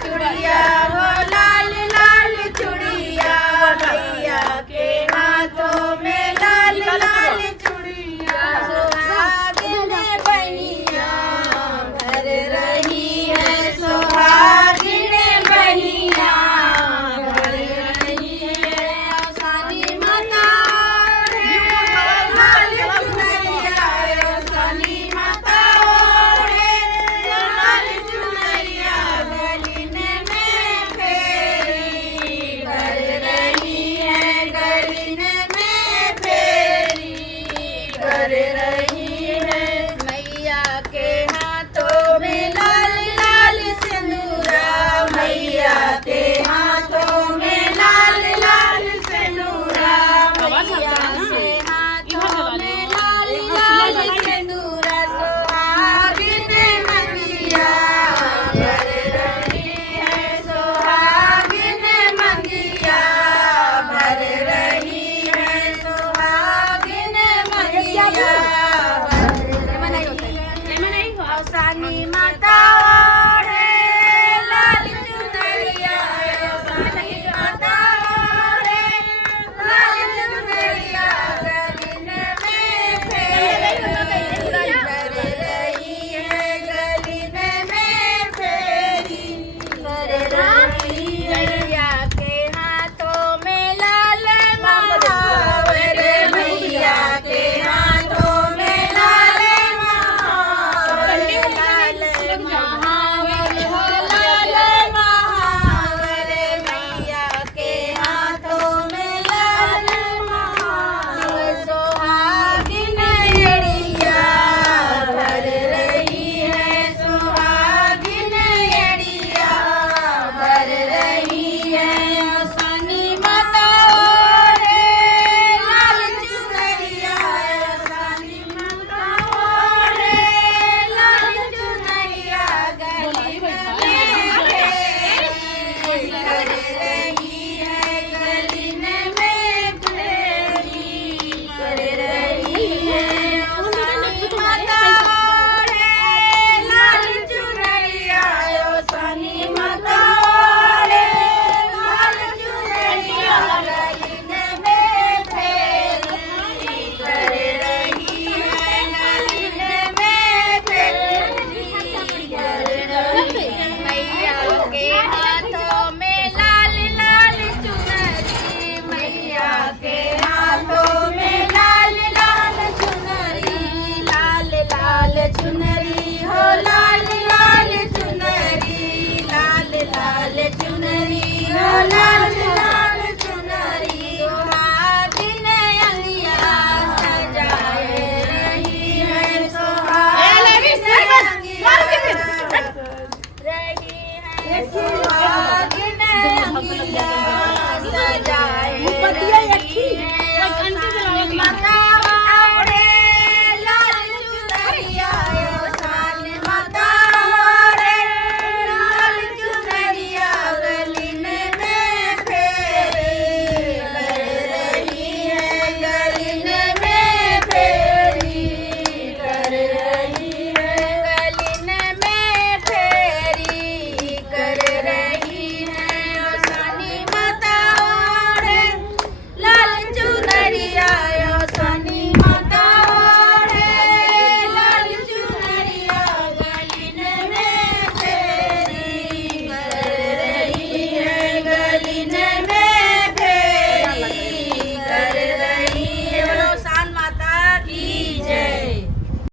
चूड़िया हो लाल लाल चूड़िया मैया के हाथों में लाल लाल चूड़िया सुहागिन बनिया भर रही है सुहागिन बनिया भर रही है सानी माता लाल चुनरिया सानी माता ओढ़े लाल चुनरिया गलीन में फेरी कर रही है गलीन में फेरी कर रही है मैया के हाथों में लाल लाल सिंदूरा मैया के हाथों में लाल लाल सिंदूरा मैया के हाथों में लाल लाल सिंदूरा सुहागिन मंगिया भर रही है सुहागिन मंगिया भर रही है सुहागिन मंगिया भर रही है सानी माता ओढ़े लाल चुनरिया सानी माता ओढ़े लाल चुनरिया गलीन में फेरी कर रही है गलीन में फेरी कर रही है मैया के हाथों में लाल महावर मैया के हाथों में लाल महावर लाल महावर हो लाल महावर मैया के हाथों में लाल महावर सुहागिन एड़िया भर रही है सुहागिन एड़िया भर रही है सानी माता ओढ़े लाल चुनरिया सानी माता ओढ़े लाल चुनरिया गलीन में फेरी कर रही है गलीन में फेरी कर रही है सानी माता ओढ़े लाल चुनरिया सानी माता ओढ़े लाल चुनरिया गलीन में फेरी कर रही है गलीन में फेरी कर रही है मैया के हाथों में लाल लाल चुनरी मैया के हाथों में लाल लाल चुनरी लाल लाल चुनरी हो लाल लाल चुनरी लाल लाल चुनरी हो लाल लाल चुनरी सुहागिन अंगिया सजाए रही है सुहागिन अंगिया रही है सुहागिन अंगिया सजाए